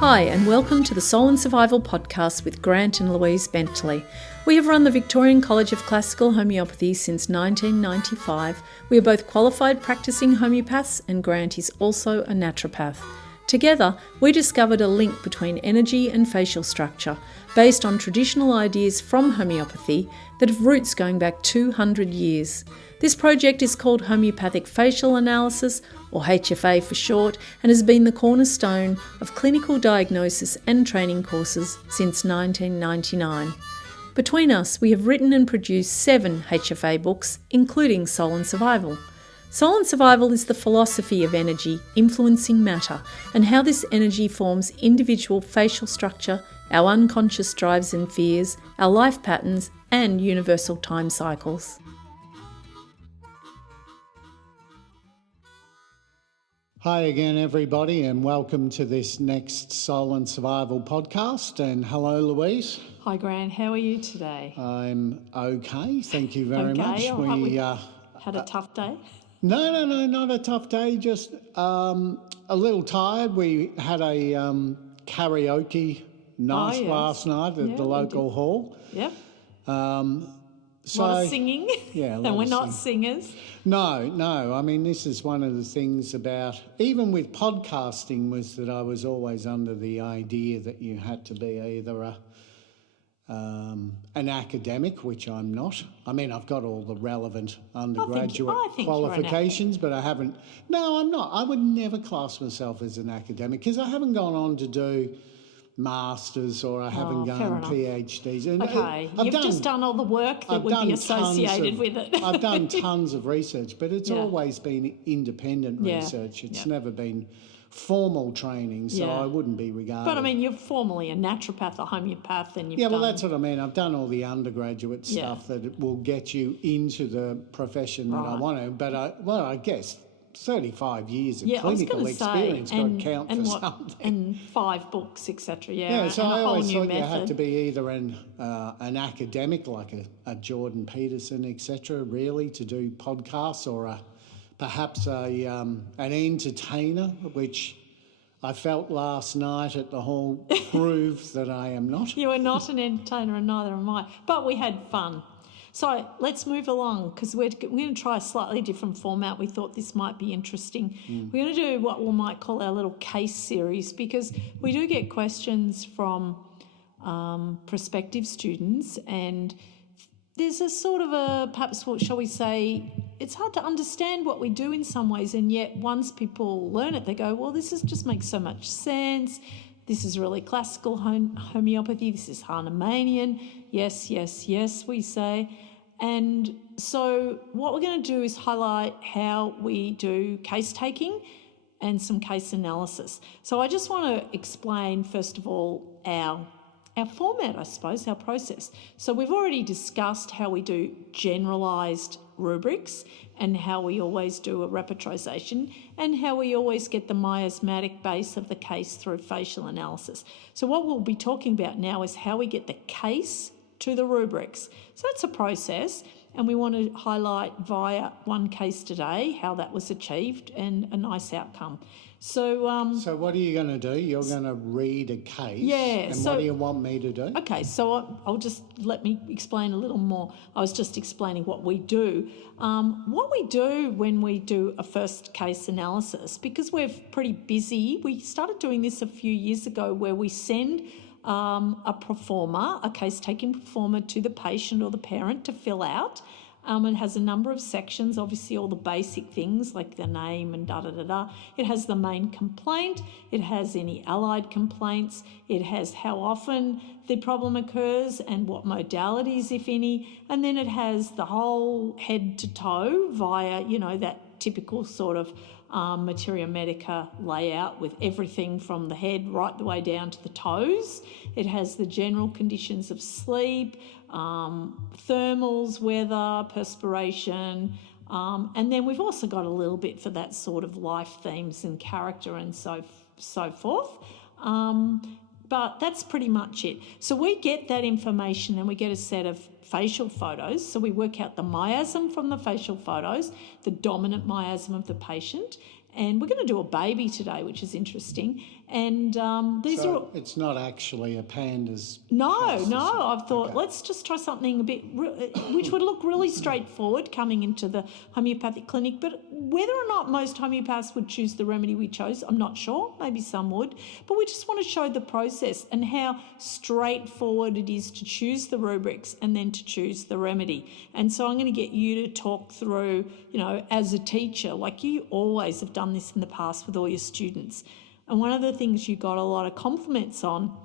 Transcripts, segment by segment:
Hi, and welcome to the Soul and Survival podcast with Grant and Louise Bentley. We have run the Victorian College of Classical Homeopathy since 1995. We are both qualified practicing homeopaths, and Grant is also a naturopath. Together, we discovered a link between energy and facial structure based on traditional ideas from homeopathy that have roots going back 200 years. This project is called Homeopathic Facial Analysis, or HFA for short, and has been the cornerstone of clinical diagnosis and training courses since 1999. Between us, we have written and produced 7 HFA books, including Soul and Survival. Soul and Survival is the philosophy of energy influencing matter and how this energy forms individual facial structure, our unconscious drives and fears, our life patterns, and universal time cycles. Hi again, everybody, and welcome to this next Soul and Survival podcast. And hello, Louise. Hi, Grant. How are you today? I'm okay. Thank you very much. We had a tough day? No, not a tough day. Just a little tired. We had a karaoke night last night at the local hall. Yep. So, a lot of singing. Yeah, and we're not singers. No. I mean, this is one of the things about, even with podcasting, was that I was always under the idea that you had to be either an academic, which I'm not. I mean, I've got all the relevant undergraduate qualifications, but I haven't. No, I'm not. I would never class myself as an academic because I haven't gone on to do masters or I haven't done PhDs. And okay, you've just done all the work that would be associated with it. I've done tons of research, but it's always been independent research. It's never been formal training, so I wouldn't be regarded. But I mean, you're formally a naturopath, a homeopath, and you've well, that's what I mean. I've done all the undergraduate stuff that will get you into the profession that I want to. But I guess 35 years of clinical experience got to count for something. And 5 books, etc. So I always thought you had to be either an academic like a Jordan Peterson, etc., really, to do podcasts, or perhaps an entertainer, which I felt last night at the hall proved that I am not. You are not an entertainer, and neither am I. But we had fun. So let's move along, because we're going to try a slightly different format. We thought this might be interesting. We're going to do what we might call our little case series, because we do get questions from prospective students, and there's a sort of perhaps what shall we say, it's hard to understand what we do in some ways, and yet once people learn it, they go, well, this just makes so much sense. This is really classical homeopathy. This is Hahnemannian. Yes, we say. And so what we're going to do is highlight how we do case taking and some case analysis. So I just want to explain, first of all, our format, I suppose, our process. So we've already discussed how we do generalised rubrics and how we always do a repertorisation and how we always get the miasmatic base of the case through facial analysis. So what we'll be talking about now is how we get the case to the rubrics. So that's a process, and we want to highlight via one case today how that was achieved and a nice outcome. So so what are you going to do? You're going to read a case. And what do you want me to do? Okay, so I'll just let me explain a little more. I was just explaining what we do. What we do when we do a first case analysis, because we're pretty busy, we started doing this a few years ago, where we send a case-taking performer to the patient or the parent to fill out. It has a number of sections, obviously all the basic things like the name and da-da-da-da. It has the main complaint. It has any allied complaints. It has how often the problem occurs and what modalities, if any. And then it has the whole head to toe via, that typical sort of materia medica layout with everything from the head right the way down to the toes. It has the general conditions of sleep, thermals, weather, perspiration, and then we've also got a little bit for that sort of life themes and character and so forth. But that's pretty much it. So we get that information and we get a set of facial photos. So we work out the miasm from the facial photos, the dominant miasm of the patient, And we're going to do a baby today, which is interesting. And these are... It's not actually a PANDAS No, case, I've thought, let's just try something a bit, which would look really straightforward coming into the homeopathic clinic, but whether or not most homeopaths would choose the remedy we chose, I'm not sure, maybe some would, but we just want to show the process and how straightforward it is to choose the rubrics and then to choose the remedy. And so I'm going to get you to talk through, as a teacher, like you always have done this in the past with all your students. And one of the things you got a lot of compliments on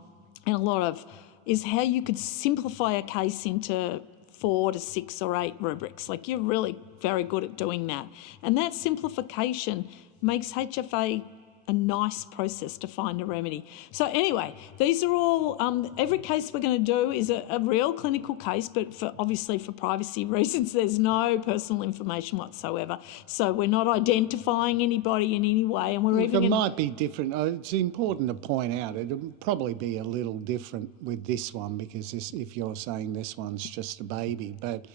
is how you could simplify a case into 4 to 6 or 8 rubrics. Like you're really very good at doing that. And that simplification makes HFA a nice process to find a remedy. So anyway, these are all, every case we're going to do is a real clinical case, but obviously for privacy reasons, there's no personal information whatsoever. So we're not identifying anybody in any way. And it might be different. It's important to point out, it'll probably be a little different with this one because if you're saying this one's just a baby, but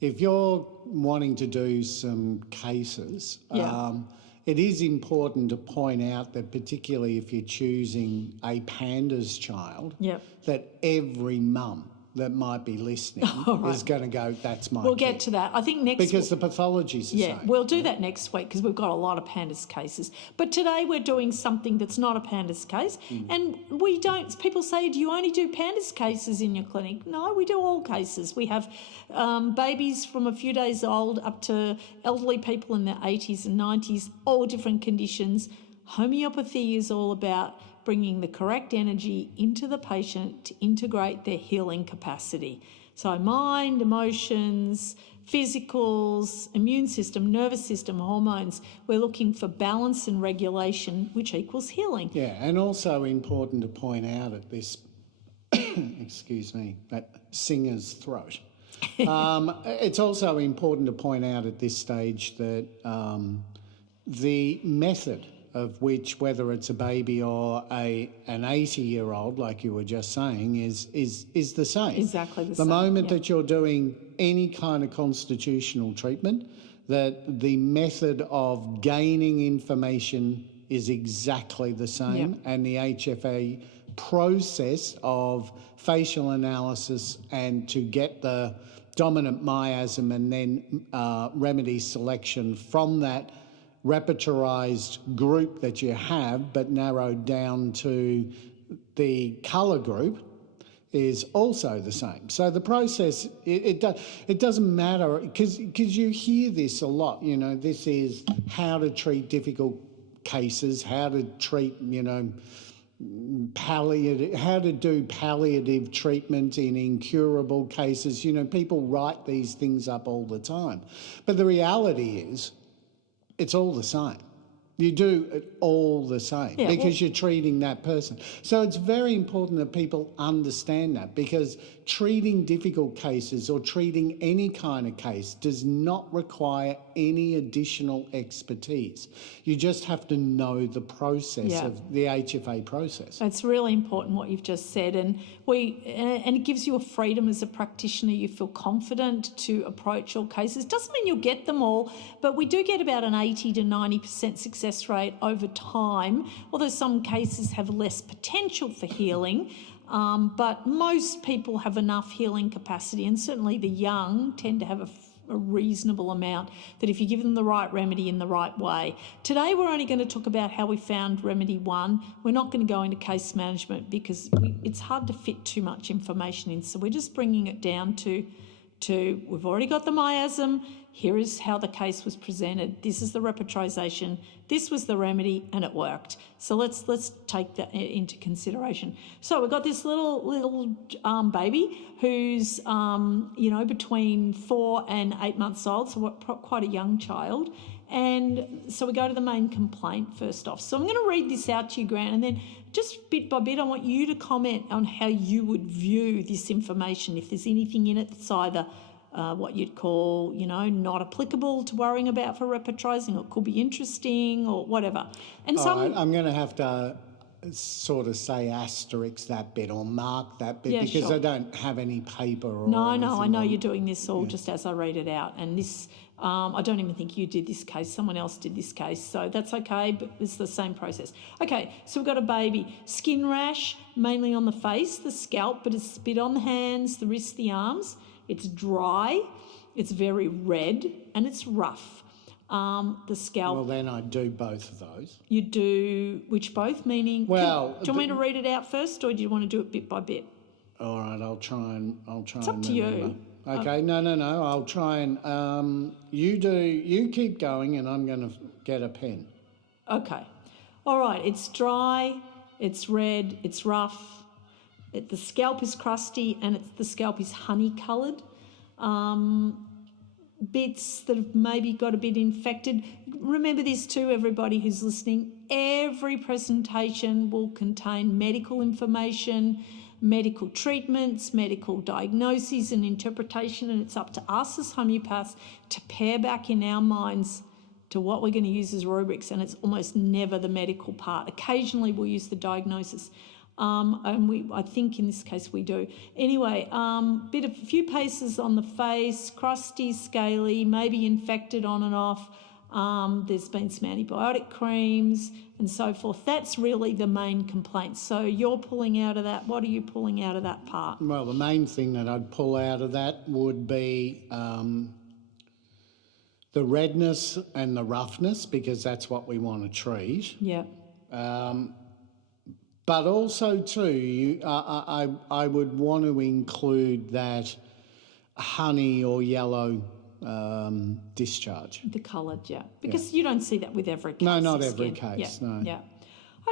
if you're wanting to do some cases, it is important to point out that particularly if you're choosing a PANDAS child, that every mum that might be listening is going to go, that's my We'll kid. get to that. I think next week... Because the pathology's the same. We'll do that next week because we've got a lot of PANDAS cases. But today we're doing something that's not a PANDAS case. And we don't... People say, do you only do PANDAS cases in your clinic? No, we do all cases. We have babies from a few days old up to elderly people in their 80s and 90s, all different conditions. Homeopathy is all about bringing the correct energy into the patient to integrate their healing capacity. So mind, emotions, physicals, immune system, nervous system, hormones, we're looking for balance and regulation, which equals healing. Yeah, and also important to point out at this, excuse me, that singer's throat. It's also important to point out at this stage that the method of which, whether it's a baby or an 80-year-old, like you were just saying, is the same. Exactly the same. The moment that you're doing any kind of constitutional treatment, that the method of gaining information is exactly the same, and the HFA process of facial analysis and to get the dominant miasm and then remedy selection from that repertorised group that you have, but narrowed down to the colour group, is also the same. So the process, it doesn't matter, because you hear this a lot, this is how to treat difficult cases, how to treat, how to do palliative treatment in incurable cases. People write these things up all the time. But the reality is, it's all the same. You do it all the same because you're treating that person. So it's very important that people understand that, because treating difficult cases or treating any kind of case does not require any additional expertise. You just have to know the process of the HFA process. It's really important what you've just said, and it gives you a freedom as a practitioner. You feel confident to approach all cases. Doesn't mean you'll get them all, but we do get about an 80 to 90% success rate over time, although some cases have less potential for healing. But most people have enough healing capacity, and certainly the young tend to have a reasonable amount, that if you give them the right remedy in the right way. Today we're only going to talk about how we found remedy 1. We're not going to go into case management because it's hard to fit too much information in, so we're just bringing it down to we've already got the miasm, here is how the case was presented, this is the repertorisation, this was the remedy, and it worked. So let's take that into consideration. So we've got this little baby who's between 4 and 8 months old, so quite a young child. And so we go to the main complaint first off. So I'm going to read this out to you, Grant, and then just bit by bit I want you to comment on how you would view this information, if there's anything in it that's either what you'd call, not applicable to worrying about for repertorising, or could be interesting or whatever. And I'm going to have to sort of say asterisk that bit or mark that bit because I don't have any paper or No, I know anything you're doing this all just as I read it out. And this, I don't even think you did this case. Someone else did this case. So that's okay, but it's the same process. Okay, so we've got a baby. Skin rash, mainly on the face, the scalp, but it's a bit on the hands, the wrists, the arms. It's dry, it's very red, and it's rough. The scalp... Well, then I'd do both of those. You do which both, meaning... Well... do you want me to read it out first, or do you want to do it bit by bit? All right, I'll try and It's up to you. Okay, no. I'll try and you keep going, and I'm going to get a pen. Okay. All right. It's dry. It's red. It's rough. The scalp is crusty, and the scalp is honey-coloured. Bits that have maybe got a bit infected. Remember this too, everybody who's listening. Every presentation will contain medical information, medical treatments, medical diagnoses and interpretation, and it's up to us as homeopaths to pare back in our minds to what we're going to use as rubrics, and it's almost never the medical part. Occasionally we'll use the diagnosis, and I think in this case we do. Anyway, a few paces on the face, crusty, scaly, maybe infected on and off. There's been some antibiotic creams and so forth. That's really the main complaint. So you're pulling out of that. What are you pulling out of that part? Well, the main thing that I'd pull out of that would be the redness and the roughness, because that's what we want to treat. Yeah. But also too, I would want to include that honey or yellow discharge. The coloured, yeah. Because you don't see that with every case. No, not every case, yeah. no. Yeah.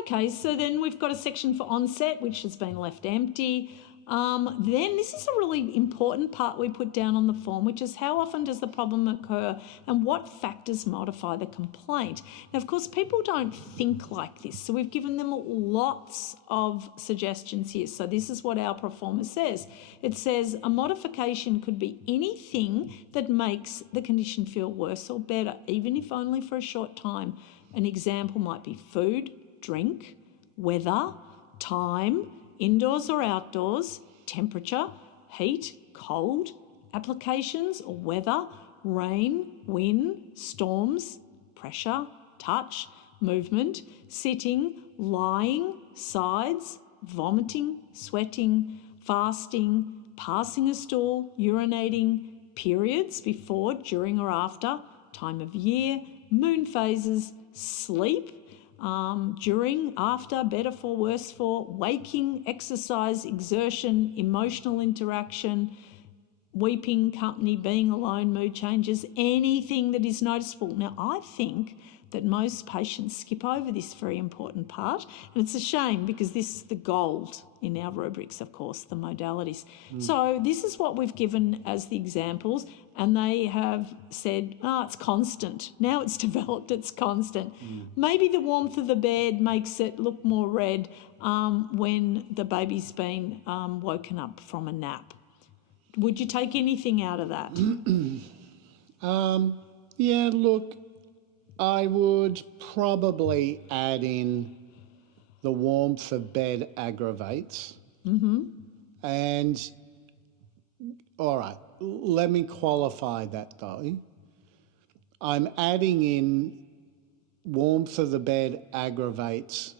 Okay, so then we've got a section for onset, which has been left empty. Then this is a really important part we put down on the form, which is how often does the problem occur and what factors modify the complaint. Now, of course, people don't think like this, so we've given them lots of suggestions here. So this is what our performer says. It says a modification could be anything that makes the condition feel worse or better, even if only for a short time. An example might be food, drink, weather, time, indoors or outdoors, temperature, heat, cold, applications or weather, rain, wind, storms, pressure, touch, movement, sitting, lying, sides, vomiting, sweating, fasting, passing a stool, urinating, periods before, during or after, time of year, moon phases, sleep, during, after, better for, worse for, waking, exercise, exertion, emotional interaction, weeping, company, being alone, mood changes, anything that is noticeable. Now, I think that most patients skip over this very important part, and it's a shame because this is the gold in our rubrics, of course, the modalities. So this is what we've given as the examples, and they have said, it's constant. Now it's developed, it's constant. Maybe the warmth of the bed makes it look more red when the baby's been woken up from a nap. Would you take anything out of that? Yeah, look, I would probably add in the warmth of bed aggravates. And, all right, let me qualify that though. I'm adding in warmth of the bed aggravates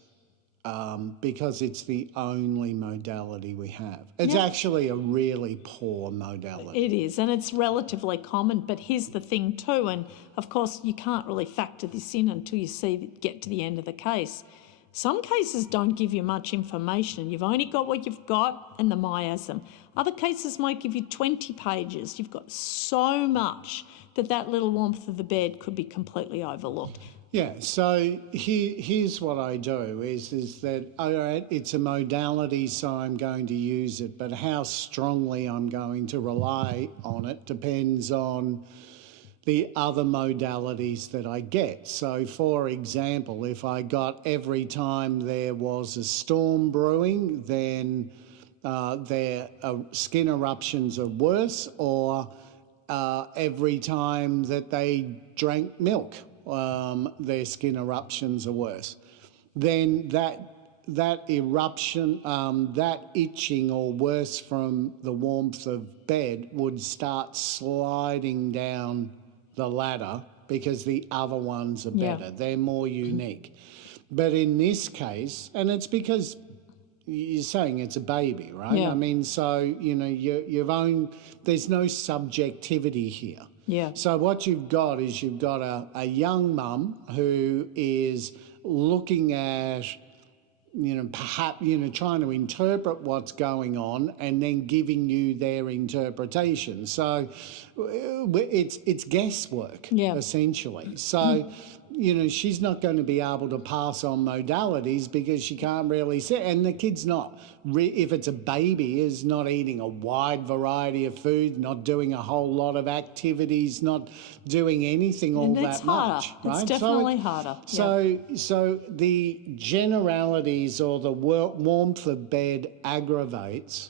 because it's the only modality we have. It's actually a really poor modality. It is, and it's relatively common, but here's the thing too, and of course you can't really factor this in until you get to the end of the case. Some cases don't give you much information. You've only got what you've got and the miasm. Other cases might give you 20 pages. You've got so much that little warmth of the bed could be completely overlooked. Yeah, so here's what I do is that, all right, it's a modality, so I'm going to use it, but how strongly I'm going to rely on it depends on the other modalities that I get. So, for example, if I got every time there was a storm brewing, then their skin eruptions are worse, or every time that they drank milk, their skin eruptions are worse. Then that eruption, that itching or worse from the warmth of bed would start sliding down the latter because the other ones are better. They're more unique. But in this case, and it's because you're saying it's a baby, right? Yeah. I mean, so, you know, there's no subjectivity here. Yeah. So what you've got is you've got a young mum who is looking at, you know, perhaps, you know, trying to interpret what's going on and then giving you their interpretation. So it's guesswork, essentially. So, you know, she's not going to be able to pass on modalities because she can't really see. And the kid's not, if it's a baby, is not eating a wide variety of food, not doing a whole lot of activities, not doing anything all that much. Right? It's definitely harder. So the generalities or the warmth of bed aggravates.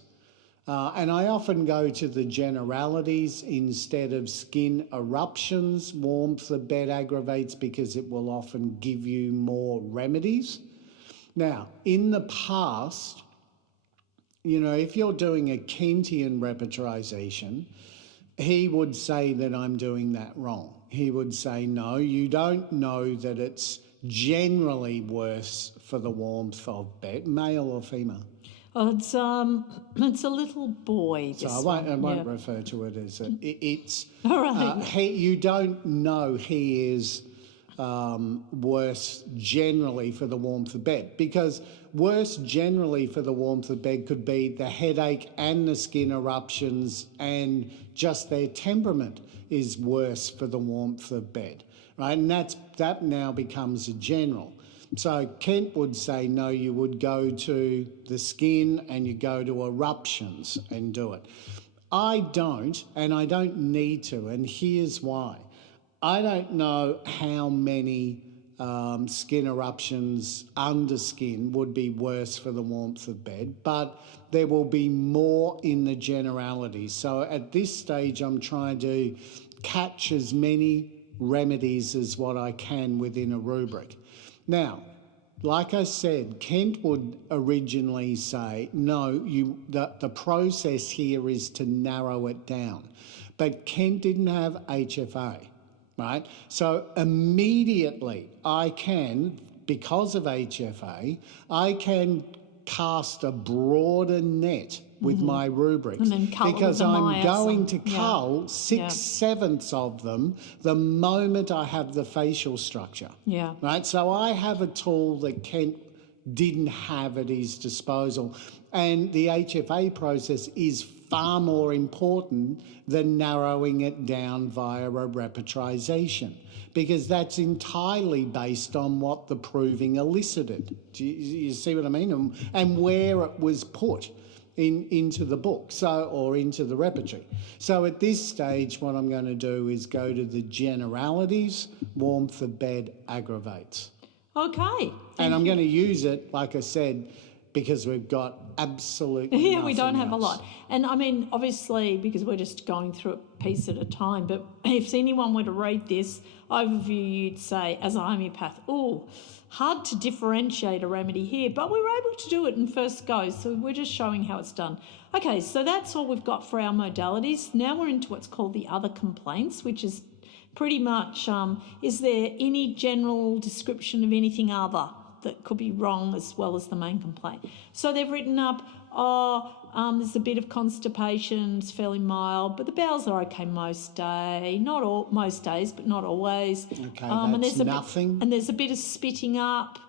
And I often go to the generalities instead of skin eruptions. Warmth of bed aggravates because it will often give you more remedies. Now, in the past, you know, if you're doing a Kentian repertorization, he would say that I'm doing that wrong. He would say, no, you don't know that it's generally worse for the warmth of bed, male or female. Oh, it's a little boy. So I won't refer to it as it's. All right. You don't know he is worse generally for the warmth of bed, because worse generally for the warmth of bed could be the headache and the skin eruptions and just their temperament is worse for the warmth of bed, right? And that now becomes a general. So Kent would say, no, you would go to the skin and you go to eruptions and do it. I don't, and I don't need to, and here's why. I don't know how many skin eruptions under skin would be worse for the warmth of bed, but there will be more in the generalities. So at this stage, I'm trying to catch as many remedies as what I can within a rubric. Now, like I said, Kent would originally say, no, the process here is to narrow it down. But Kent didn't have HFA, right? So immediately I can, because of HFA, I can cast a broader net with my rubrics, because I'm going to cull 6/7 of them the moment I have the facial structure. Yeah. Right. So I have a tool that Kent didn't have at his disposal, and the HFA process is far more important than narrowing it down via a repertorization, because that's entirely based on what the proving elicited. Do you see what I mean? And where it was put into the book, or into the repertory. So at this stage, what I'm going to do is go to the generalities. Warmth of bed aggravates. Okay. And I'm going to use it, like I said, because we've got absolutely we don't have else. a lot. And I mean, obviously, because we're just going through a piece at a time, but if anyone were to read this overview, you'd say, as a homeopath, hard to differentiate a remedy here, but we were able to do it in first go, so we're just showing how it's done. Okay, so that's all we've got for our modalities. Now we're into what's called the other complaints, which is pretty much, is there any general description of anything other that could be wrong as well as the main complaint? So they've written up, there's a bit of constipation, it's fairly mild, but the bowels are okay most days, but not always. Okay, that's nothing. And there's a bit of spitting up.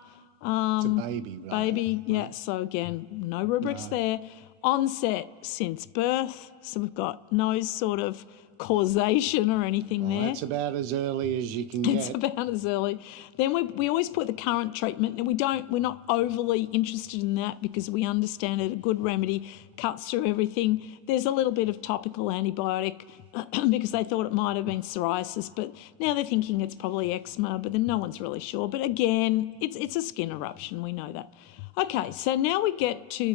It's a baby, right? Baby, yeah. So again, no rubrics there. Onset since birth, so we've got no sort of causation or anything there. That's about as early as you can get. It's about as early. Then we always put the current treatment, and we're not overly interested in that because we understand that a good remedy cuts through everything. There's a little bit of topical antibiotic because they thought it might have been psoriasis, but now they're thinking it's probably eczema, but then no one's really sure. But again, it's a skin eruption, we know that. Okay, so now we get to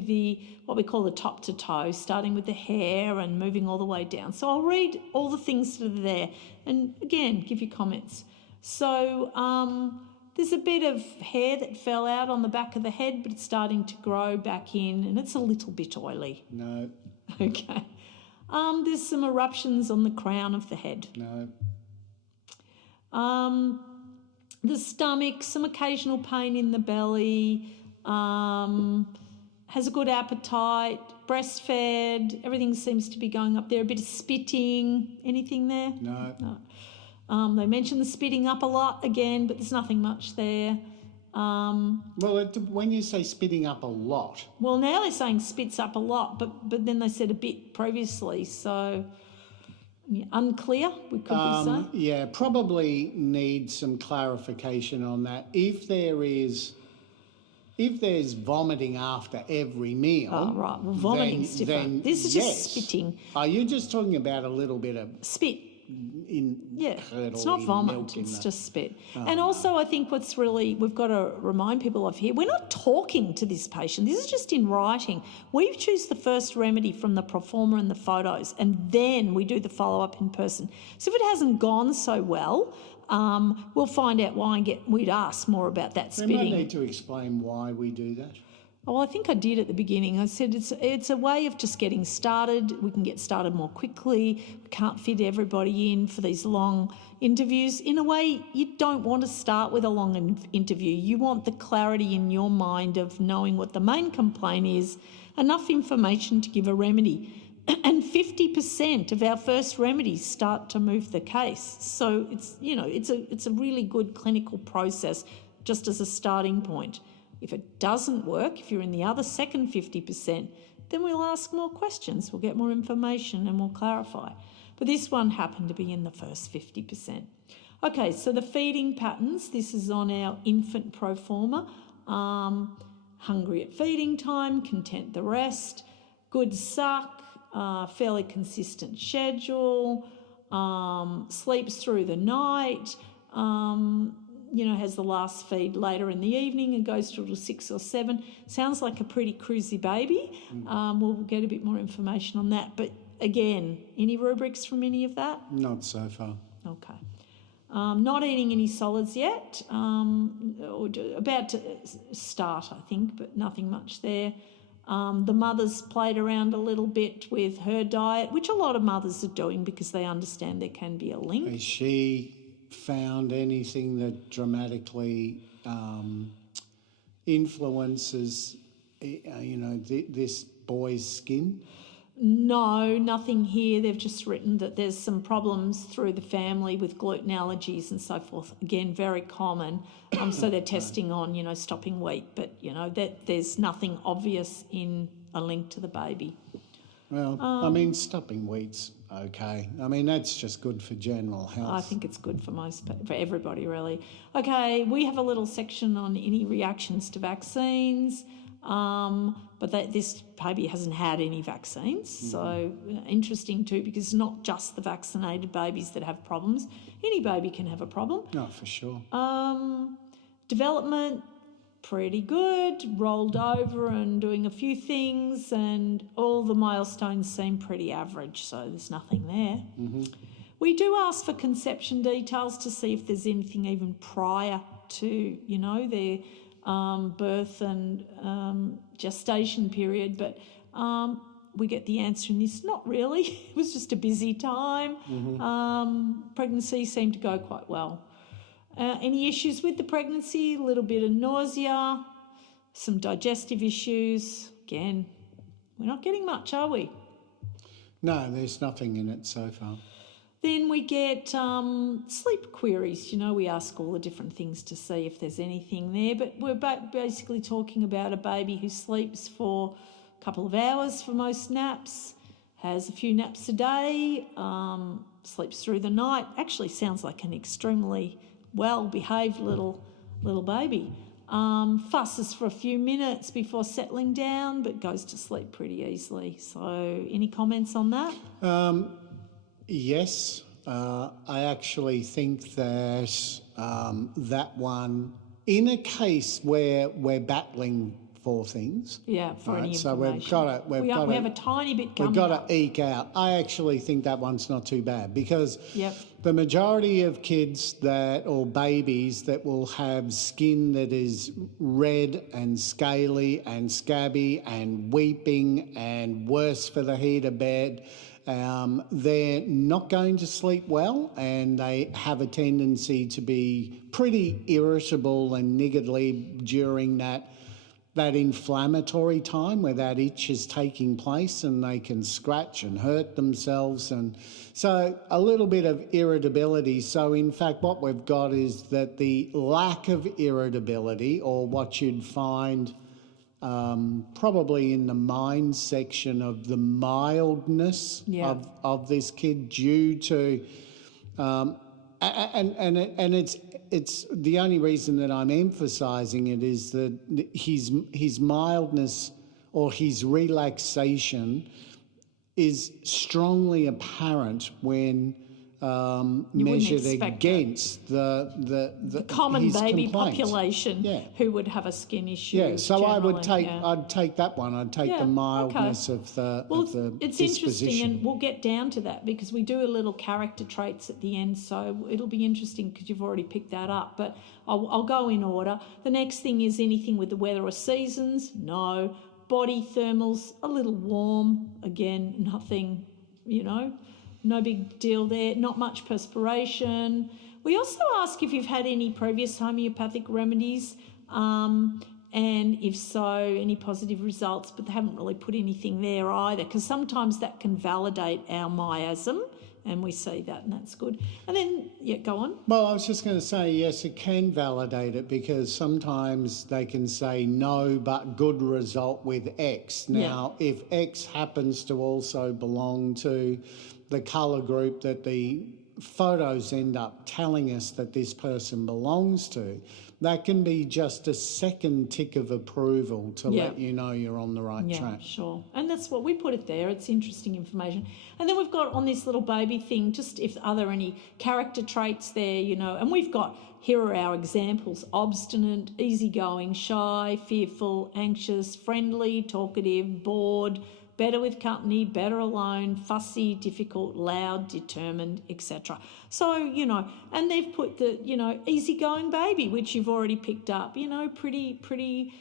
what we call the top to toe, starting with the hair and moving all the way down. So I'll read all the things that are there and, again, give you comments. So there's a bit of hair that fell out on the back of the head, but it's starting to grow back in, and it's a little bit oily. No. Okay. There's some eruptions on the crown of the head. No. The stomach, some occasional pain in the belly, has a good appetite, breastfed, everything seems to be going up there. A bit of spitting, anything there? No. They mention the spitting up a lot again, but there's nothing much there. When you say spitting up a lot... Well, now they're saying spits up a lot, but then they said a bit previously, so unclear, we could be saying. Yeah, probably need some clarification on that. If there's vomiting after every meal... Oh, right. Well, vomiting's different. This is just spitting. Are you just talking about a little bit of... Spit. It's not vomit, it's just spit. And also I think we've got to remind people of here, we're not talking to this patient. This is just in writing. We choose the first remedy from the proforma and the photos, and then we do the follow-up in person. So if it hasn't gone so well, we'll find out why and we'd ask more about that spitting. We might need to explain why we do that. Well, I think I did at the beginning. I said it's a way of just getting started. We can get started more quickly. We can't fit everybody in for these long interviews. In a way, you don't want to start with a long interview. You want the clarity in your mind of knowing what the main complaint is, enough information to give a remedy. And 50% of our first remedies start to move the case. So it's a really good clinical process just as a starting point. If it doesn't work, if you're in the other second 50%, then we'll ask more questions, we'll get more information and we'll clarify. But this one happened to be in the first 50%. Okay, so the feeding patterns, this is on our infant proforma. Hungry at feeding time, content the rest, good suck, fairly consistent schedule, sleeps through the night, has the last feed later in the evening and goes till 6 or 7. Sounds like a pretty cruisy baby. We'll get a bit more information on that. But again, any rubrics from any of that? Not so far. Okay. Not eating any solids yet. About to start, I think, but nothing much there. The mother's played around a little bit with her diet, which a lot of mothers are doing because they understand there can be a link. Has she found anything that dramatically influences, this boy's skin? No, nothing here. They've just written that there's some problems through the family with gluten allergies and so forth. Again, very common. So they're testing on, stopping wheat, but, that there's nothing obvious in a link to the baby. Well, stopping wheat's okay. That's just good for general health. I think it's good for everybody, really. Okay, we have a little section on any reactions to vaccines, but this baby hasn't had any vaccines. So interesting too, because it's not just the vaccinated babies that have problems. Any baby can have a problem. No, for sure. Development, pretty good, rolled over and doing a few things, and all the milestones seem pretty average, so there's nothing there. We do ask for conception details to see if there's anything even prior to, their birth and gestation period, but we get the answer in this, not really. It was just a busy time. Pregnancy seemed to go quite well. Any issues with the pregnancy? A little bit of nausea, some digestive issues. Again, we're not getting much, are we? No, there's nothing in it so far. Then we get sleep queries. We ask all the different things to see if there's anything there, but we're basically talking about a baby who sleeps for a couple of hours for most naps, has a few naps a day, sleeps through the night. Actually sounds like an extremely well-behaved little baby. Fusses for a few minutes before settling down, but goes to sleep pretty easily. So any comments on that? Yes. I actually think that that one, in a case where we're battling for things. Yeah, for any information. So we have a tiny bit coming. We've got to eke out. I actually think that one's not too bad because Yep. the majority of kids or babies that will have skin that is red and scaly and scabby and weeping and worse for the heat of bed they're not going to sleep well, and they have a tendency to be pretty irritable and niggardly during that inflammatory time where that itch is taking place, and they can scratch and hurt themselves, and so a little bit of irritability. So in fact what we've got is that the lack of irritability, or what you'd find probably in the mind section of the mildness of this kid, due to and it's the only reason that I'm emphasising it is that his mildness or his relaxation is strongly apparent when measured against the common baby complaints. population who would have a skin issue. Yeah, so I'd take that one. I'd take the mildness of the it's disposition. interesting, and we'll get down to that because we do a little character traits at the end, so it'll be interesting because you've already picked that up. But I'll go in order. The next thing is anything with the weather or seasons. No. Body thermals, a little warm. Again, nothing, no big deal there. Not much perspiration. We also ask if you've had any previous homeopathic remedies, and if so, any positive results, but they haven't really put anything there either, because sometimes that can validate our miasm, and we see that, and that's good. And then, go on. Well, I was just going to say, yes, it can validate it, because sometimes they can say no, but good result with X. Now, if X happens to also belong to the colour group that the photos end up telling us that this person belongs to, that can be just a second tick of approval to let you know you're on the right track. Yeah, sure. And that's what we put it there. It's interesting information. And then we've got on this little baby thing, just if are there any character traits there, and we've got, here are our examples: obstinate, easygoing, shy, fearful, anxious, friendly, talkative, bored, better with company, better alone, fussy, difficult, loud, determined, etc. So, and they've put the, easygoing baby, which you've already picked up, pretty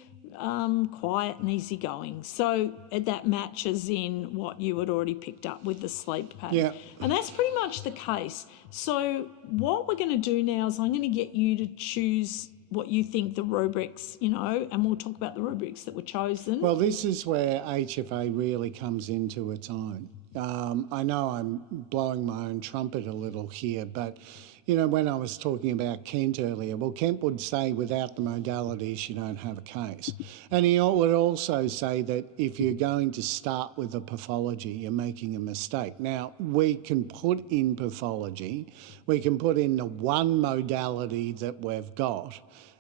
quiet and easygoing. So that matches in what you had already picked up with the sleep pattern. Yeah. And that's pretty much the case. So what we're going to do now is I'm going to get you to choose what you think the rubrics, and we'll talk about the rubrics that were chosen. Well, this is where HFA really comes into its own. I know I'm blowing my own trumpet a little here, but, when I was talking about Kent earlier, well, Kent would say without the modalities you don't have a case. And he would also say that if you're going to start with a pathology, you're making a mistake. Now, we can put in pathology, we can put in the one modality that we've got,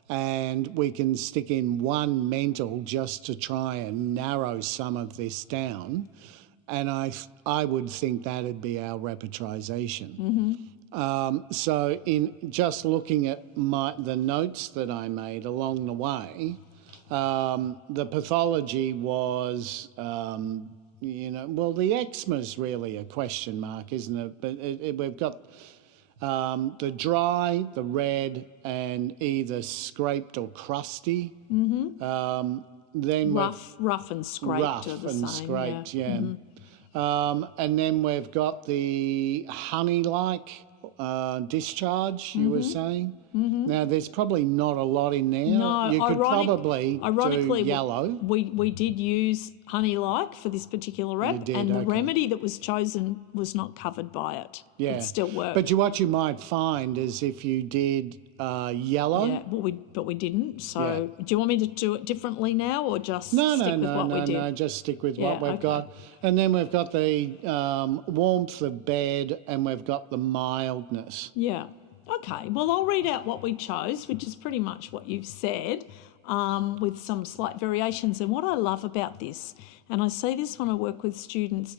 and we can stick in one mental just to try and narrow some of this down, and I would think that'd be our repertorisation. So in just looking at the notes that I made along the way, the pathology was, the eczma's really a question mark, isn't it? But we've got the dry, the red, and either scraped or crusty. Then rough and scraped. Rough and scraped, and then we've got the honey-like discharge, you were saying. Now, there's probably not a lot in there. No, you could probably ironically, do yellow. We did use honey-like for this particular rep, the remedy that was chosen was not covered by it. Yeah. It still worked. But what you might find is if you did yellow... Yeah, but we didn't. So do you want me to do it differently now, or just stick with what we did? No, just stick with what we've got. And then we've got the warmth of bed, and we've got the mildness. Yeah. Okay. Well, I'll read out what we chose, which is pretty much what you've said, with some slight variations. And what I love about this, and I say this when I work with students,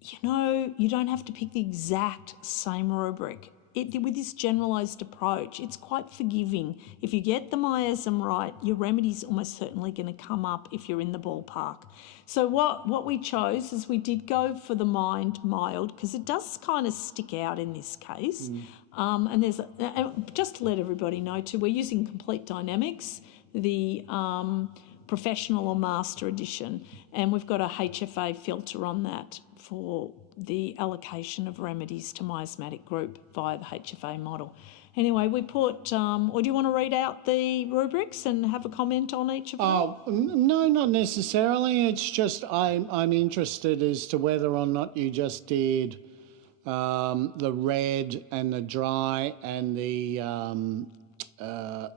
you don't have to pick the exact same rubric. With this generalised approach, it's quite forgiving. If you get the miasm right, your remedy's almost certainly going to come up if you're in the ballpark. So what we chose is we did go for the mild, because it does kind of stick out in this case. And there's just to let everybody know too, we're using Complete Dynamics, the professional or master edition, and we've got a HFA filter on that for the allocation of remedies to miasmatic group via the HFA model. Anyway, we put, or do you want to read out the rubrics and have a comment on each of them? Oh, no, not necessarily. It's just I'm interested as to whether or not you just did the red and the dry and the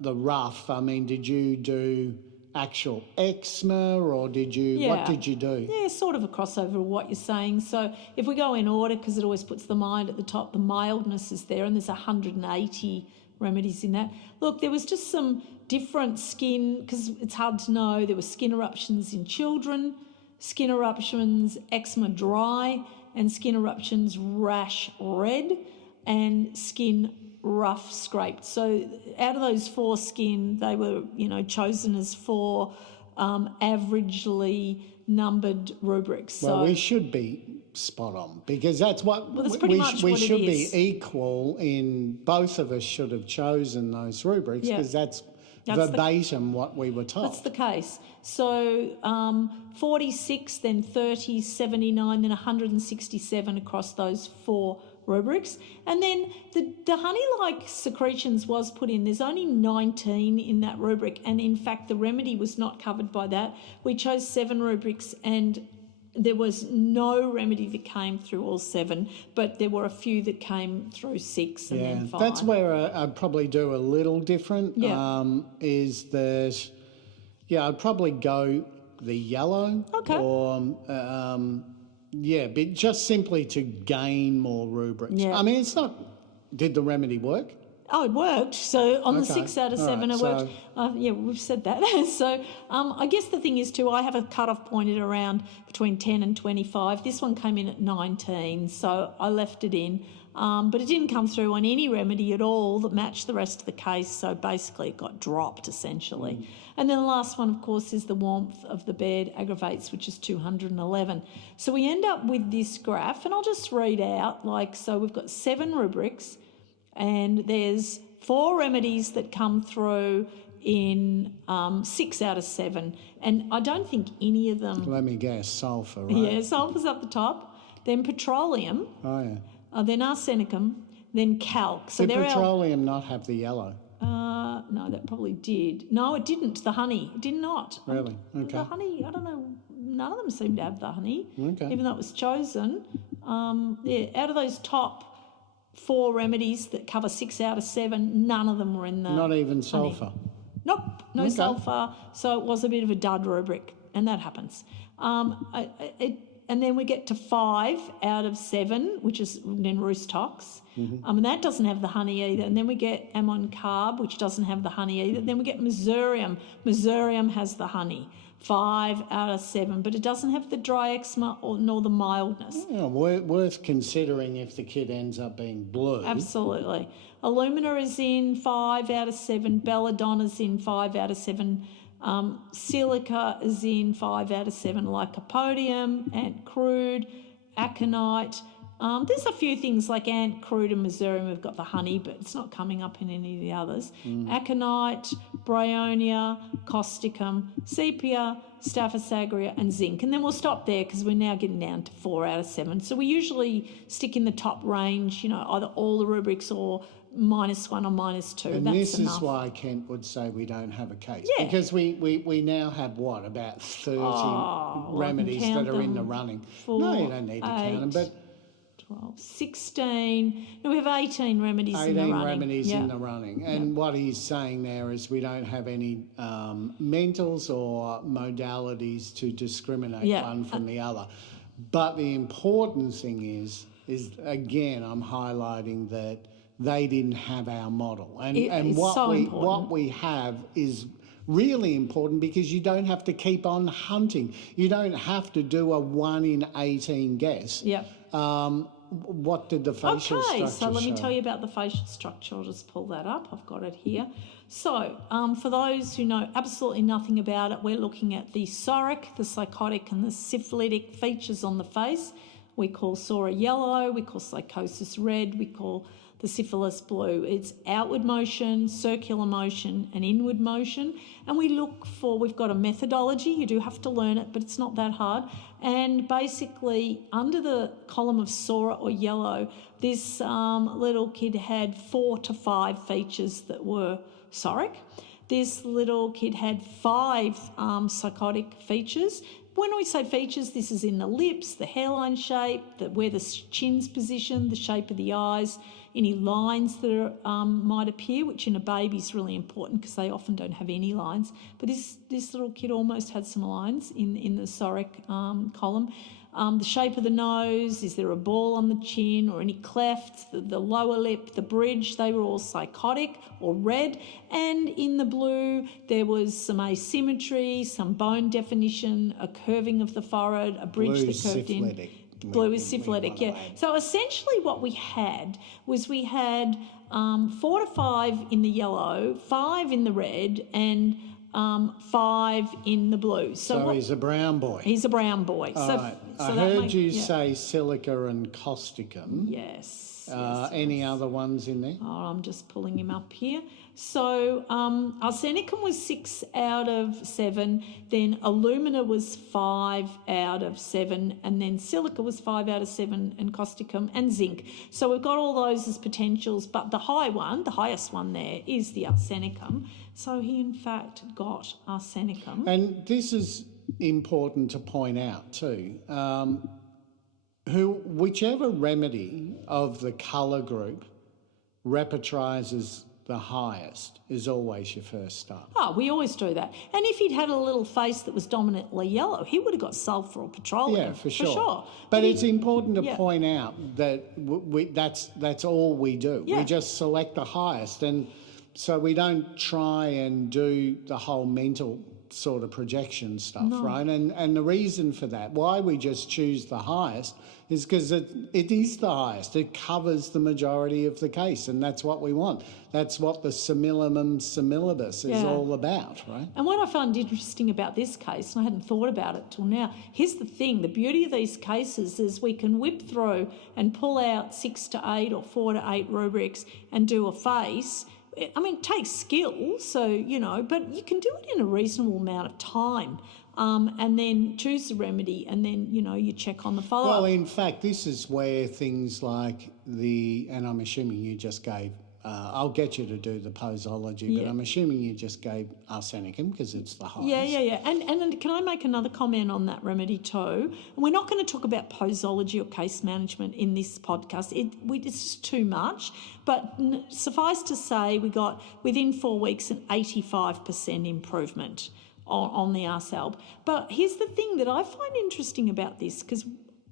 rough. I mean, did you do actual eczema or did you, what did you do? Yeah, sort of a crossover of what you're saying. So if we go in order, because it always puts the mind at the top, the mildness is there, and there's 180 remedies in that. Look, there was just some different skin, because it's hard to know. There were skin eruptions in children, skin eruptions eczema dry, and skin eruptions rash red, and skin rough scraped. So out of those 4 skin, they were, chosen as 4 averagely numbered rubrics. Well, so we should be spot on, because that's what we should be equal in. Both of us should have chosen those rubrics, because that's verbatim what we were told. That's the case. So 46, then 30, 79, then 167 across those 4 rubrics. And then the honey-like secretions was put in. There's only 19 in that rubric, and in fact the remedy was not covered by that. We chose 7 rubrics, and there was no remedy that came through all 7, but there were a few that came through 6 and then 5. That's where I'd probably do a little different. Is that I'd probably go the yellow. Okay. Or but just simply to gain more rubrics. Yeah. I mean, it's not. Did the remedy work? Oh, it worked. So on the 6 out of 7, it worked. We've said that. So I guess the thing is too, I have a cut-off point at around between 10 and 25. This one came in at 19, so I left it in. But it didn't come through on any remedy at all that matched the rest of the case, so basically it got dropped essentially. And then the last one, of course, is the warmth of the bed aggravates, which is 211. So we end up with this graph, and I'll just read out, so we've got 7 rubrics, and there's 4 remedies that come through in 6 out of 7. And I don't think any of them... Let me guess, sulphur, right? Yeah, sulphur's up the top. Then petroleum. Oh, yeah. Then arsenicum. Then calc. So did petroleum not have the yellow? No, that probably did. No, it didn't. The honey. It did not. Really? Okay. The honey, I don't know. None of them seemed to have the honey. Okay. Even though it was chosen. Out of those top 4 remedies that cover 6 out of 7, none of them were in the Not even honey. sulphur? Nope, no sulphur. So it was a bit of a dud rubric, and that happens. And then we get to 5 out of 7, which is then roost tox. And that doesn't have the honey either. And then we get ammon carb, which doesn't have the honey either. Then we get misurium. Misurium has the honey. 5 out of 7, but it doesn't have the dry eczema nor the mildness. Yeah, worth considering if the kid ends up being blue. Absolutely. Alumina is in 5 out of 7. Belladonna is in 5 out of 7. Silica is in 5 out of 7. Lycopodium, ant crude, aconite. There's a few things like ant crude and misurium have got the honey, but it's not coming up in any of the others. Aconite, bryonia, causticum, sepia, staphysagria and zinc. And then we'll stop there because we're now getting down to 4 out of 7. So we usually stick in the top range, either all the rubrics or -1 or -2. And that's this enough. is why Kent would say we don't have a case. Yeah. Because we now have, about 30 remedies that are in the running. 4, no, you don't need to count them, but 12, 16. No, we have 18 remedies in the running. 18 remedies in the running. And what he's saying there is we don't have any mentals or modalities to discriminate one from the other. But the important thing is again, I'm highlighting that they didn't have our model. And what we have is really important because you don't have to keep on hunting. You don't have to do a 1 in 18 guess. Yep. What did the facial structure so let me show? tell you about the facial structure. I'll just pull that up. I've got it here. So for those who know absolutely nothing about it, we're looking at the psoric, the psychotic and the syphilitic features on the face. We call psora yellow, we call psychosis red, we call the syphilis blue. It's outward motion, circular motion and inward motion. And we've got a methodology, you do have to learn it, but it's not that hard. And basically under the column of Sora or yellow, this little kid had 4 to 5 features that were psoric. This little kid had 5 psychotic features. When we say features, this is in the lips, the hairline shape, where the chin's positioned, the shape of the eyes, any lines that might appear, which in a baby is really important because they often don't have any lines. But this little kid almost had some lines in the psoric column. The shape of the nose, is there a ball on the chin or any cleft, the lower lip, the bridge, they were all psychotic or red. And in the blue, there was some asymmetry, some bone definition, a curving of the forehead, a bridge that curved in. Blue is syphilitic, yeah. So essentially what we had was 4 to 5 in the yellow, 5 in the red, and 5 in the blue. So he's a brown boy. He's a brown boy. Right. I heard you say silica and causticum. Yes. Any other ones in there? Oh, I'm just pulling him up here. So arsenicum was 6 out of 7, then alumina was 5 out of 7, and then silica was 5 out of 7, and causticum and zinc. So we've got all those as potentials, but the highest one there is the arsenicum. So he in fact got arsenicum. And this is important to point out too. Whichever remedy of the colour group repertorises the highest is always your first start. Oh, we always do that. And if he'd had a little face that was dominantly yellow, he would have got sulphur or petroleum. Yeah, for sure. But it's important to point out that that's all we do. Yeah. We just select the highest, and so we don't try and do the whole mental sort of projection stuff, right? And the reason for that, why we just choose the highest, is because it is the highest. It covers the majority of the case, and that's what we want. That's what the simillimum similibus is all about, right? And what I found interesting about this case, and I hadn't thought about it till now, here's the thing, the beauty of these cases is we can whip through and pull out 6 to 8 or 4 to 8 rubrics and do a face. I mean, it takes skill, so, but you can do it in a reasonable amount of time. And then choose the remedy, and then, you check on the follow-up. Well, in fact, this is where things like and I'm assuming you just gave, I'll get you to do the posology, but I'm assuming you just gave arsenicum because it's the highest. Yeah. And can I make another comment on that remedy too? We're not going to talk about posology or case management in this podcast. It's just too much. But suffice to say, we got, within 4 weeks, an 85% improvement on the ARSALB. But here's the thing that I find interesting about this, because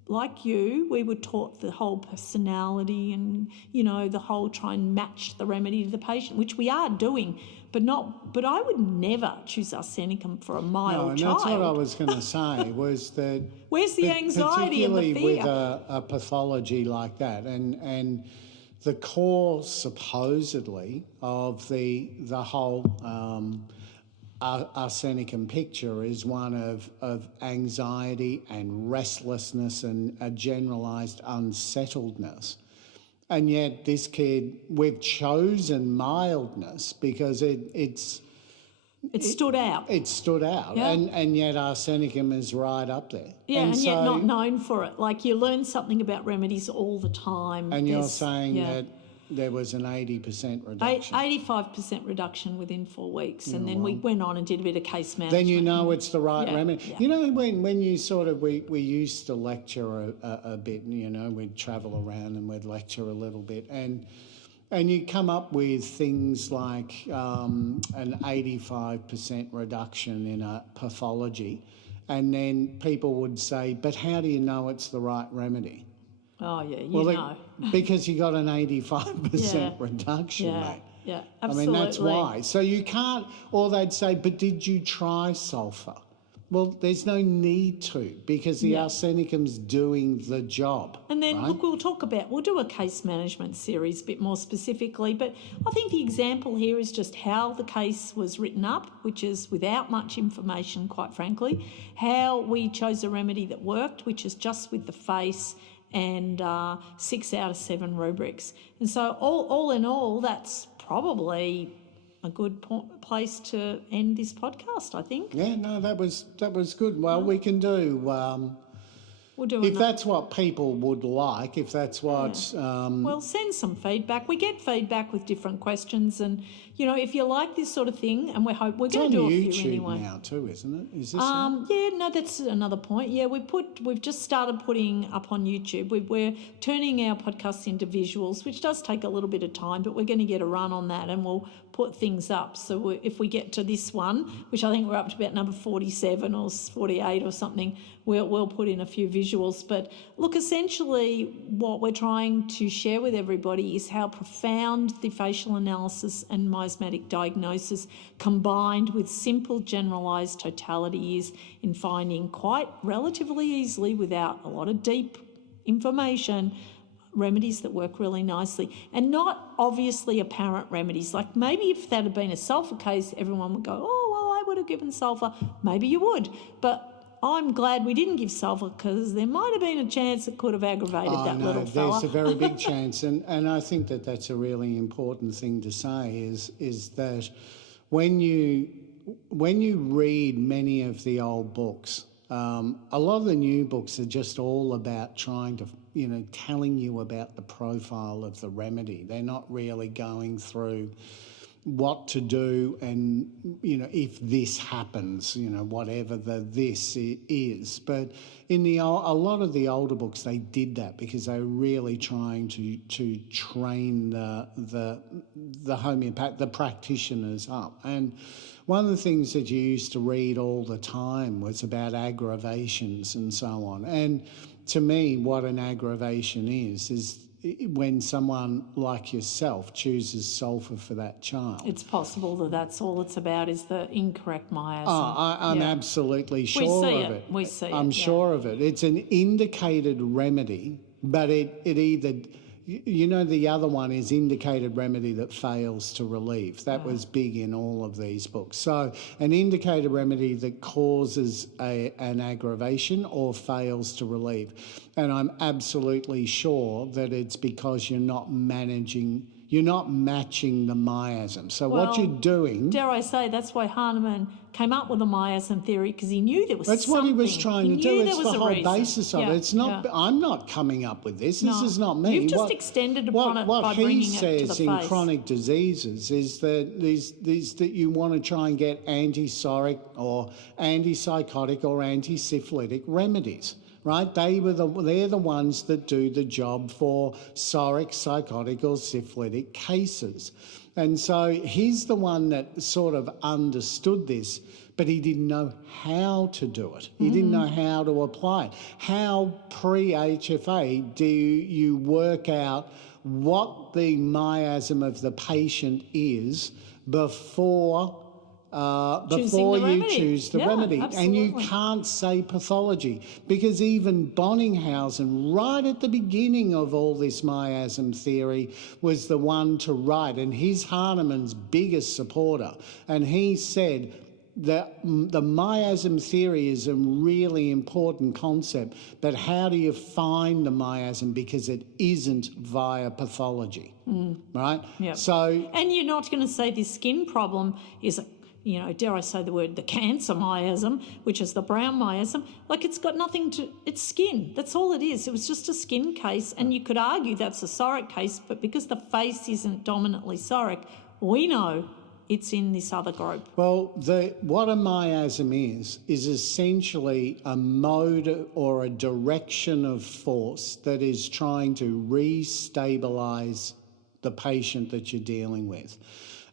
like you, we were taught the whole personality and, the whole try and match the remedy to the patient, which we are doing, but I would never choose arsenicum for a mild child. That's what I was going to say, was that... Where's the anxiety and the fear? Particularly with a pathology like that, and the core, supposedly, of the whole... arsenicum picture is one of anxiety and restlessness and a generalised unsettledness. And yet this kid, we've chosen mildness because it stood out. It stood out. Yeah. And yet arsenicum is right up there. Yeah, and yet not known for it. Like, you learn something about remedies all the time. And you're saying that there was an 80% reduction. 85% reduction within 4 weeks. And then we went on and did a bit of case management. Then you know it's the right remedy. Yeah. When you sort of, we used to lecture a bit, we'd travel around and we'd lecture a little bit. And you come up with things like an 85% reduction in a pathology. And then people would say, but how do you know it's the right remedy? Oh, yeah, you know. Because you got an 85% reduction, mate. Yeah, absolutely. I mean, that's why. So you can't, or they'd say, but did you try sulphur? Well, there's no need to, because the arsenicum's doing the job. And then, right? look, we'll do a case management series a bit more specifically, but I think the example here is just how the case was written up, which is without much information, quite frankly, how we chose a remedy that worked, which is just with the face, and 6 out of 7 rubrics. And so all in all, that's probably a good place to end this podcast, I think. Yeah, no, that was good. Well, we can do... We'll do if that's what people would like, if that's what... well, send some feedback. We get feedback with different questions, and, you know, if you like this sort of thing, and we're going to do a few anyway. It's on YouTube now too, isn't it? Is this yeah, no, that's another point. Yeah, we've just started putting up on YouTube. We're turning our podcasts into visuals, which does take a little bit of time, but we're going to get a run on that, and we'll put things up. So if we get to this one, which I think we're up to about number 47 or 48 or something, we'll put in a few visuals. But look, essentially what we're trying to share with everybody is how profound the facial analysis and miasmatic diagnosis combined with simple generalised totality is in finding quite relatively easily, without a lot of deep information, remedies that work really nicely, and not obviously apparent remedies. Like maybe if that had been a sulphur case, everyone would go, oh, well, I would have given sulphur. Maybe you would, but I'm glad we didn't give sulphur, because there might have been a chance it could have aggravated little fella. There's a very big chance, and I think that that's a really important thing to say is that when you read many of the old books, a lot of the new books are just all about trying to, you know, telling you about the profile of the remedy. They're not really going through what to do and, you know, if this happens, you know, whatever this is. But in a lot of the older books, they did that because they were really trying to train the homeopath, the practitioners up. And one of the things that you used to read all the time was about aggravations and so on. And to me, what an aggravation is when someone like yourself chooses sulphur for that child. It's possible that that's all it's about, is the incorrect miasm. I'm absolutely sure of it. We see it. I'm sure of it. It's an indicated remedy, but it either... You know, the other one is indicated remedy that fails to relieve. That was big in all of these books. So an indicated remedy that causes an aggravation or fails to relieve. And I'm absolutely sure that it's because you're not matching the miasm. So what you're doing... Dare I say, that's why Hahnemann came up with the miasm theory, because he knew there was something. That's what he was trying to do. It's the whole basis of it. It's not... Yeah. I'm not coming up with this. This is not me. You've just extended upon it by bringing it to the face. What he says in chronic diseases is that that you want to try and get anti-psoric or antipsychotic or anti-syphilitic remedies. Right, they're the ones that do the job for psoric, psychotic or syphilitic cases. And so he's the one that sort of understood this, but he didn't know how to do it. He didn't know how to apply it. How pre-HFA do you work out what the miasm of the patient is before you choose the remedy? Absolutely. And you can't say pathology, because even Bonninghausen, right at the beginning of all this miasm theory, was the one to write, and he's Hahnemann's biggest supporter. And he said that the miasm theory is a really important concept, but how do you find the miasm, because it isn't via pathology, right? Yep. So, and you're not going to say this skin problem is, you know, dare I say the word, the cancer miasm, which is the brown miasm. Like, it's got nothing to... It's skin. That's all it is. It was just a skin case, and you could argue that's a psoric case, but because the face isn't dominantly psoric, we know it's in this other group. Well, what a miasm is essentially a mode or a direction of force that is trying to re-stabilise the patient that you're dealing with.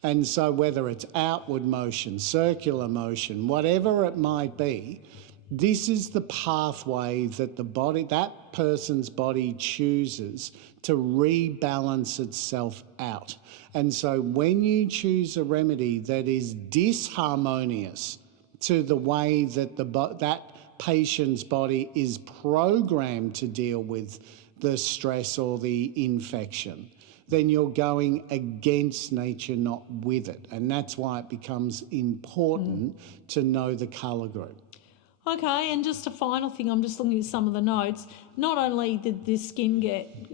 And so whether it's outward motion, circular motion, whatever it might be, this is the pathway that that person's body chooses to rebalance itself out. And so when you choose a remedy that is disharmonious to the way that that patient's body is programmed to deal with the stress or the infection, then you're going against nature, not with it. And that's why it becomes important to know the colour group. Okay, and just a final thing, I'm just looking at some of the notes. Not only did the skin get,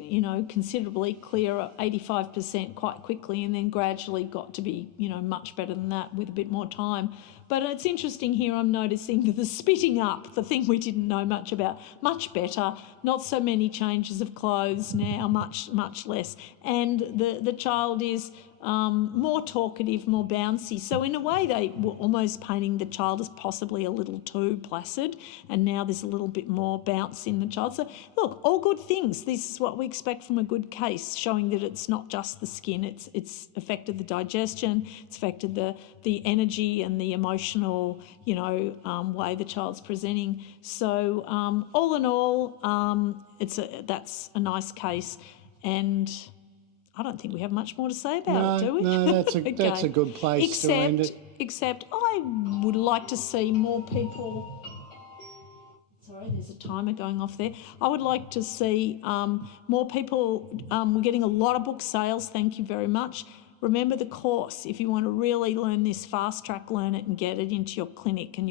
considerably clearer, 85% quite quickly, and then gradually got to be, much better than that with a bit more time. But it's interesting here, I'm noticing the spitting up, the thing we didn't know much about, much better, not so many changes of clothes now, much less. And the child is more talkative, more bouncy. So in a way, they were almost painting the child as possibly a little too placid, and now there's a little bit more bounce in the child. So look, all good things. This is what we expect from a good case, showing that it's not just the skin, it's affected the digestion, it's affected the energy and the emotional, way the child's presenting. So all in all, that's a nice case, and I don't think we have much more to say about it, do we? No, that's a good place to end it. Except I would like to see more people... Sorry, there's a timer going off there. I would like to see more people... we're getting a lot of book sales, thank you very much. Remember the course. If you want to really learn this, fast track, learn it and get it into your clinic, and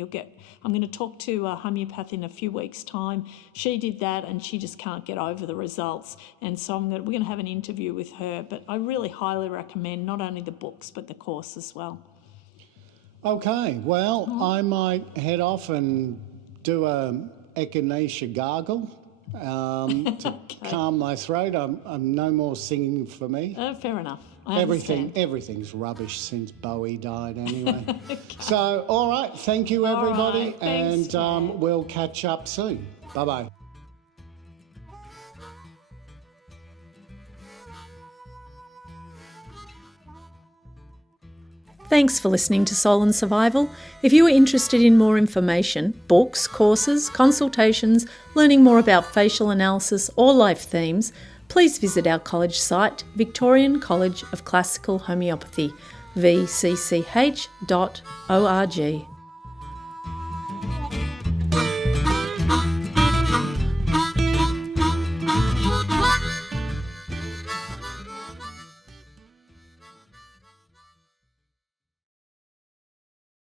I'm going to talk to a homeopath in a few weeks' time. She did that and she just can't get over the results. And so we're going to have an interview with her. But I really highly recommend not only the books but the course as well. Okay, well, I might head off and do a echinacea gargle to calm my throat. I'm no more singing for me. Fair enough. Everything's rubbish since Bowie died anyway. Okay. So, all right, thank you everybody, right, thanks, and we'll catch up soon. Bye-bye. Thanks for listening to Soul and Survival. If you are interested in more information, books, courses, consultations, learning more about facial analysis or life themes, please visit our college site, Victorian College of Classical Homeopathy, vcch.org.